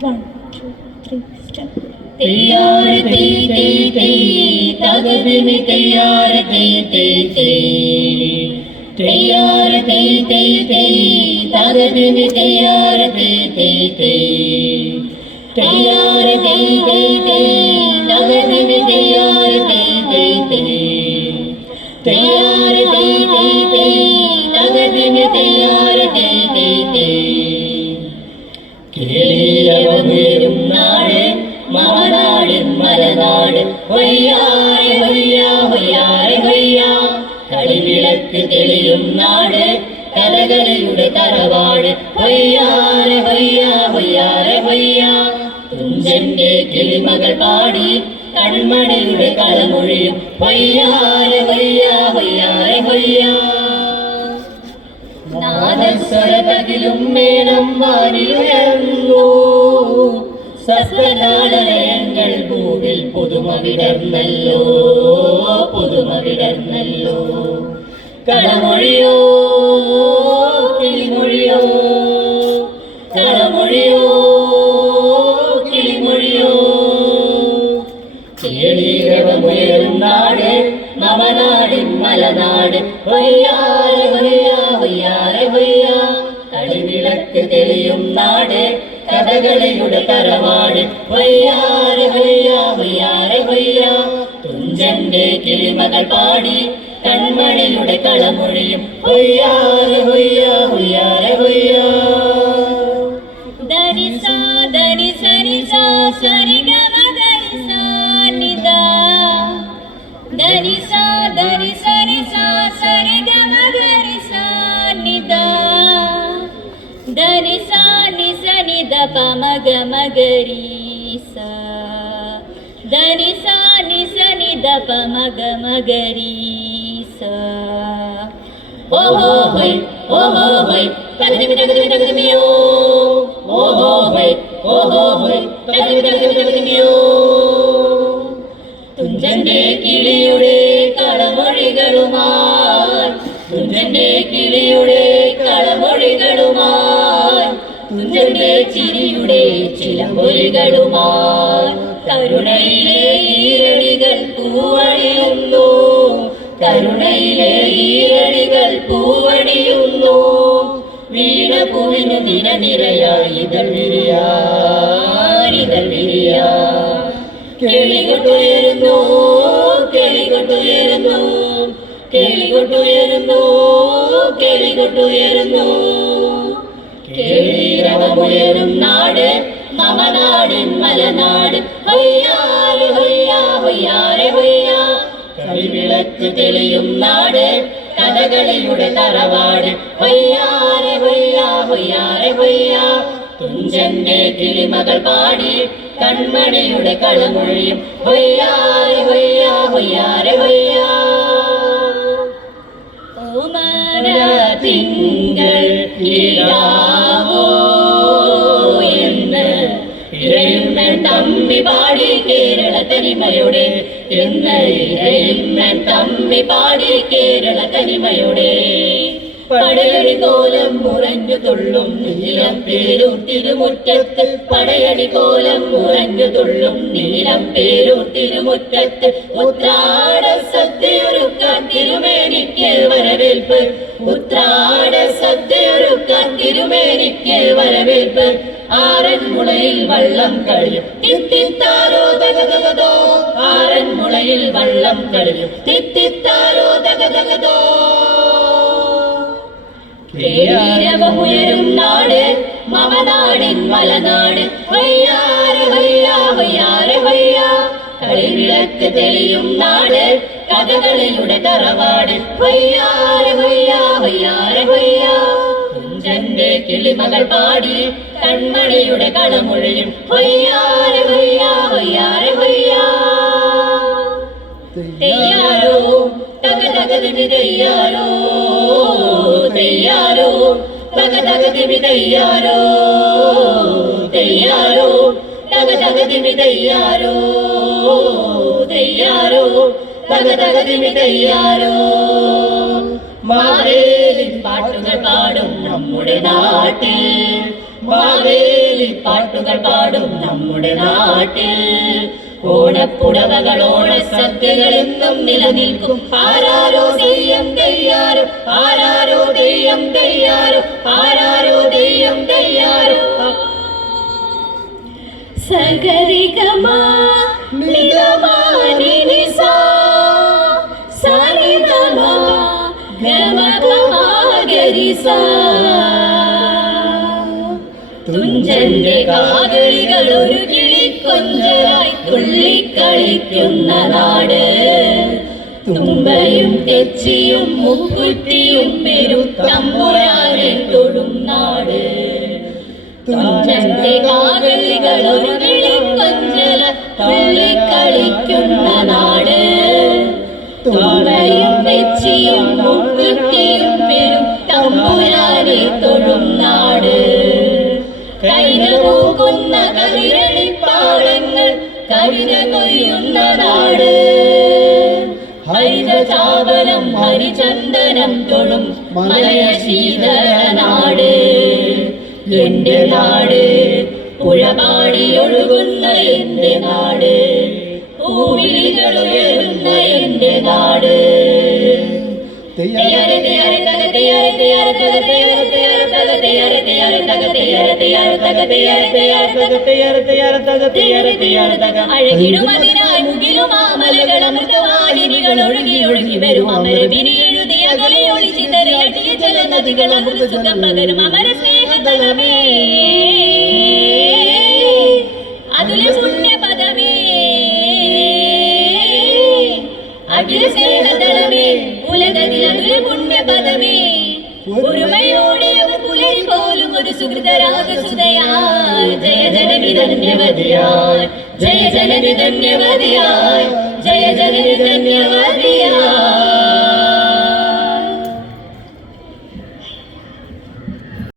1, 2, 3, step. तैयार ते ते ते तगदिमि तैयार ते ते ते तैयार ते ते ते तगदिमि तैयार ते ते ते तैयार ते ते ते तगदिमि तैयार ते ते ते तैयार ते ते ते तगदिमि तैयार ते ते ते കേളിയവമുയരും നാട് മമനാടിൻ മലനാട് ഹൊയ്യാരെ ഹൊയ്യാ ഹൊയ്യാരെ ഹൊയ്യാ കളിവിളക്ക് തെളിയും നാട് കലകളിയുടെ തറവാട് ഹൊയ്യാരെ ഹൊയ്യാ ഹൊയ്യാരെ ഹൊയ്യാ തുഞ്ചന്റെ കിളിമകൾ പാടി കൺമണിയുടെ കളമൊഴിയും ഹൊയ്യാരെ ഹൊയ്യാ ഹൊയ്യാരെ ഹൊയ്യാ നാദസ്വരതകിലും മേളം വാരിയുയർന്നു സസ്വരാളയങ്ങൾ ഭൂവിൽ പുതുമ വിടർന്നല്ലോ പുതുമ വിടർന്നല്ലോ കളമൊഴിയോ കിളിമൊഴിയോ കളമൊഴിയോ കിളിമൊഴിയോ കേളീരവമുയരും നാട് മമനാടിൻ മലനാട് ഹൊയ്യാരെ ഹൊയ്യാ ഹൊയ്യാരെ ഹൊയ്യാ കളിവിളക്ക് തെളിയും നാട് കഥകളിയുടെ തറവാട് ഹൊയ്യാരെ ഹൊയ്യാ ഹൊയ്യാരെ ഹൊയ്യാ തുഞ്ചന്റെ കിളിമകൾ പാടി കൺമണിയുടെ കളമൊഴിയും ഹൊയ്യാരെ ഹൊയ്യാ ഹൊയ്യാരെ ഹൊയ്യാ ധനിസ ധനിസ നിസ സരിഗമ ധനിസ നിദാ ധനിസ ധനിസ നിസ സരിഗമ ധനിസ നിദാ ധനിസ നിസ നിദ പമഗ മഗരീസ ധനിസ നിസ നിദ പമഗ മഗരീസ ഓഹോ ഹോയ് തകദിമി തകദിമി തകദിമിയോ ഓഹോ ഹോയ് തകദിമി തകദിമിയോ തുഞ്ചന്റെ കിളിയുടെ കളമൊഴികളുമായി തുഞ്ചന്റെ കിളിയുടെ കളമൊഴികളുമായി തുഞ്ചന്റെ ചിരിയുടെ ചിലമ്പൊലികളുമായി കരുണയിലെ ഈരടികൾ പൂവണിയുന്നു കരുണയിലെ ഈരടികൾ പൂവണിയുന്നു വീണ പൂവിനു നിരനിരയായി ഇതൾ വിരിയാ കേളികൊട്ടുയരുന്നു കേളികൊട്ടുയരുന്നു കേളികൊട്ടുയരുന്നു കേളികൊട്ടുയരുന്നു കേളീരവമുയരും നാട് മമനാടിൻ മലനാട് ഹൊയ്യാരെ ഹൊയ്യാ ഹൊയ്യാരെ ഹൊയ്യാ കളിവിളക്ക് തെളിയും നാട് കഥകളിയുടെ തറവാട് ഹൊയ്യാരെ ഹൊയ്യാ ഹൊയ്യാരെ ഹൊയ്യാ തുഞ്ചന്റെ കിളിമകൾ പാടി കൺമണിയുടെ കളമൊഴിയും ഹൊയ്യാരെ ഹൊയ്യാ ഹൊയ്യാരെ ഹൊയ്യാ ഓമന തിങ്കൾ കിടാവോ എന്ന് ഇരയുമ്മൻ തമ്മി പാടി കേരള തനിമയുടെ എന്ന് ഇരയുമ്മൻ തമ്മി പാടി കേരള തനിമയുടെ പടയണി കോലം മുറഞ്ഞു തുള്ളും നീലം പേരൂർ തിരുമുറ്റത്ത് പടയണി കോലം മുറഞ്ഞു തുള്ളും നീലം പേരൂർ തിരുമുറ്റത്ത് ഉത്രാട സദ്യയൊരുക്കാൻ തിരുമേനിക്ക് വരവേൽപ്പ് ഉത്രാട സദ്യയൊരുക്കാൻ തിരുമേനിക്ക് വരവേൽപ്പ് ആറന്മുളയിൽ വള്ളം കളിയും തിത്തിത്താരോ തകതകതോ ആറന്മുളയിൽ വള്ളം കളിയും തിത്തിത്താരോ തകതകതോ കേളീരവമുയരും നാട് മമനാടിൻ മലനാട് ഹൊയ്യാരെ ഹൊയ്യാ ഹൊയ്യാരെ ഹൊയ്യാ കളിവിളക്ക് തെളിയും നാട് കഥകളിയുടെ തറവാട് ഹൊയ്യാരെ ഹൊയ്യാ ഹൊയ്യാരെ ഹൊയ്യാ തുഞ്ചന്റെ കിളിമകൾ പാടി കൺമണിയുടെ കളമൊഴിയും ഹൊയ്യാരെ ഹൊയ്യാ ഹൊയ്യാരെ ഹൊയ്യാ തെയ്യാരോ തകതകദിമി തെയ്യാരോ തെയ്യാരോ തകതകദിമി തെയ്യാരോ തെയ്യാരോ തകതകദിമി തെയ്യാരോ തെയ്യാരോ തകതകദിമി തെയ്യാരോ മാവേലിൻ പാട്ടുകൾ പാടും നമ്മുടെ നാട്ടിൽ മാവേലിൻ പാട്ടുകൾ പാടും നമ്മുടെ നാട്ടിൽ. ഓണപ്പുടവകൾ ഓണസദ്യകൾ എന്നും നിലനിൽക്കും. ആരാരോ തെയ്യം തെയ്യാരോ, ആരാരോ തെയ്യം തെയ്യാരോ, ആരാരോ തെയ്യം തെയ്യാരോ. സഗരിഗമ നിഗമാ നിനിസാ സരിഗമ ഗമഗമാ ഗരിസാ. തുഞ്ചന്റെ കാകളികൾ ഒരു കിളിക്കൊഞ്ചലായി തുള്ളിക്കളിക്കുന്ന നാട്. തുമ്പയും തെച്ചിയും മുക്കുറ്റിയും പെരുത്തമ്പുരാനെ തൊടും നാട്. തുഞ്ചന്റെ കാകളികൾ ഒരു കിളിക്കൊഞ്ചല തുള്ളിക്കളിക്കുന്ന നാട്. തുമ്പയും തെച്ചിയും മുക്കുറ്റിയും പെരുത്തമ്പുരാനെ തൊടും നാട്. കൈന പൂക്കുന്ന കതിരണിപ്പാടങ്ങൾ കവിത കൊയ്യുന്ന നാട്. ഹരിത ചാവനം ഹരിചന്ദനം തൊടും മലയ ശീതള നാട്. എന്റെ നാട് പുഴപാടി ഒഴുകുന്ന എന്റെ നാട്. പൂവിളികൾ ഉയരുന്ന എന്റെ നാട്. തെയ്യാറെ തെയ്യാറെ തക തെയ്യാറെ തെയ്യാറെ തക തെയ്യാറെ തെയ്യാറെ തക തെയ്യാറെ തെയ്യാറെ തക തെയ്യാറെ തെയ്യാറെ തക തെയ്യാറെ തെയ്യാറെ തക തെയ്യാറെ തെയ്യാറെ തക തെയ്യാറെ തെയ്യാറെ തക. അഴകിടും അതിനായി മുകിലും മാമലകൾ അമൃതവാഹിനികൾ ഒഴുകി ഒഴുകി വരും. അമരവിനി എഴുതിയ കലയൊളി ചിതറിയടിയ ജലനദികൾ അമൃത സുഖം പകരും. അമര സ്നേഹതലമേ അതുല പുണ്യപദമേ, അഖില സ്നേഹതലമേ ഉലകത്തിൽ അതുല പുണ്യപദമേ. ഒരുമയോടെ അവർ പുലരി പോലും ഒരു സുഹൃതരാഗസുതയായി. ജയ ജനനി ധന്യവതിയായി, ജയ ജനനി ധന്യവതിയായി, ജയ ജനനി ധന്യവതിയായി.